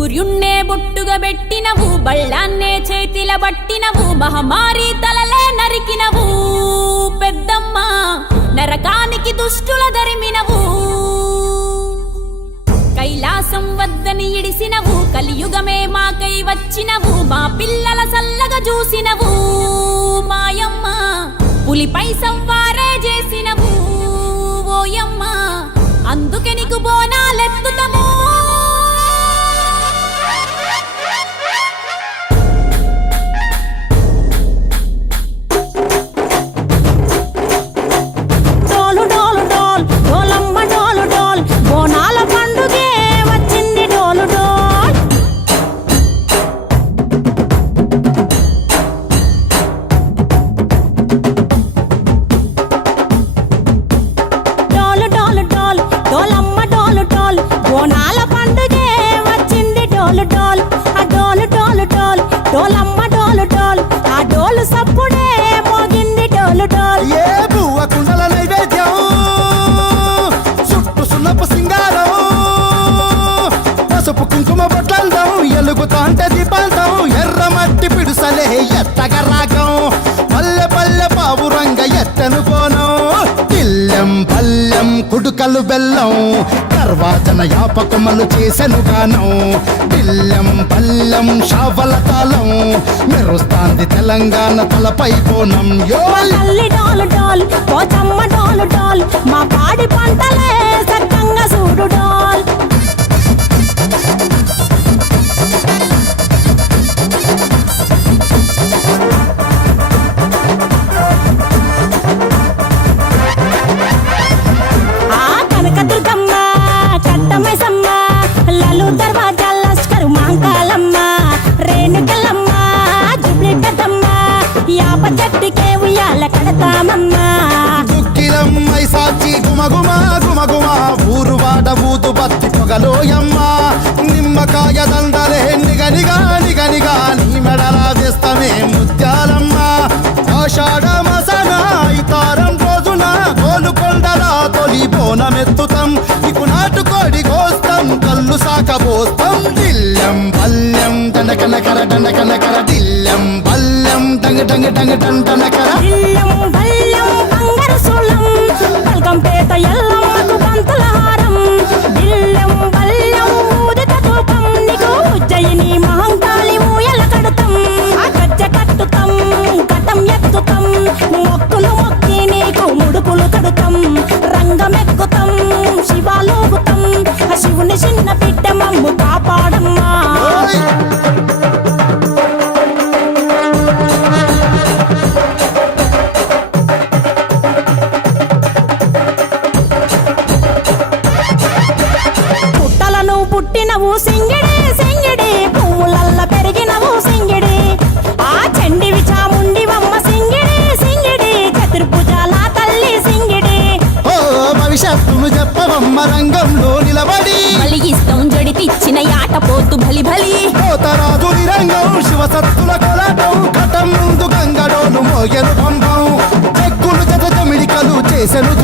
సూర్యున్నే బొట్టుగా పెట్టినవు, బళ్ళాన్నే చేతిల బట్టినవు, మహమారి తలలే నరికినవు పెద్దమ్మ, నరకానికి దుష్టుల దరిమినవు. కైలాసం వద్దని ఇడిసినవు, కలియుగమే మాకై వచ్చినవు, మా పిల్లల సల్లగా చూసినవు మాయమ్మ, పులిపై సవ్వారే చేసినవు ఓయమ్మ, అందుకే నీకు బోనాలెత్తుతము. కుంకుమ బొట్లందం ఎలుగుతాంటే దీపాంతం, ఎర్రమట్టి పిడుసలే ఎత్తగా రాగం, పల్లె పల్లె పావురంగ ఎత్తను కోనం, పిల్లెం పల్లెం కుడుకలు బెల్లం, తర్వాతన యాపకమలు చేసెను గానం, పిల్లెం పల్లెం షావల తాళం, మెరుస్తాంది తెలంగాణ తలపై కోనం. మా పాడి పంటలే సక్కంగా చూడు డాల్. దుక్కిలమ్మై సాచి గుమగుమా గుమగుమా, ఊరు వాడ ఊదు బత్తి పొగలోయమ్మ, నిమ్మకాయ దండలే నిగనిగా నిగనిగా, నీ మెడలా వేస్తమే ముత్యాలమ్మ, ఆషాఢ మసన ఇతారం రోజున గోలుకొండలా తొలి బోనమెత్తుతాం, నీకు నాటుకోడి కోస్తాం, కళ్ళు సాకబోస్తాం, దిల్లెం పల్లెం దండకనకర దండకనకర, దిల్లెం పల్లెం డంగ డంగ డంగ డండనకర, పల్కంపేట ఎల్లమ్మకు పంతుల హారం, బిల్లెం బల్లెం ఊదిత ధూపం, నీకు ఉజ్జయిని మహంకాళి ఊయల కడుతాం, గజ్జ కట్టుతాం కటం ఎత్తుతాం, మొక్కులు మొక్కి నీకు ముడుపులు కడుతాం, రంగమెక్కుతాం శివాలోగుతాం, శివుని చిన్న బిడ్డ మమ్ము కాపాడమ్మా. పుట్టినవు సింగిడి సింగిడి, పువ్వులల్ల పెరిగినవు సింగిడి, ఆ చండివి చాముండివమ్మ సింగిడి సింగిడి, చతుర్భుజాల తల్లి సింగిడి. ఓ భవిష్యత్తును చెప్పవమ్మ రంగంలో నిలబడి, బలిగిస్తాం జడితిచ్చిన యాట పోతు బలి బలి, పోతరాజు నిరంగం శివసత్తుల కొలాటం, ఘటం ముందు గంగడోను మోగెను పంపం, చెక్కులు జత జమిడికలు చేసెను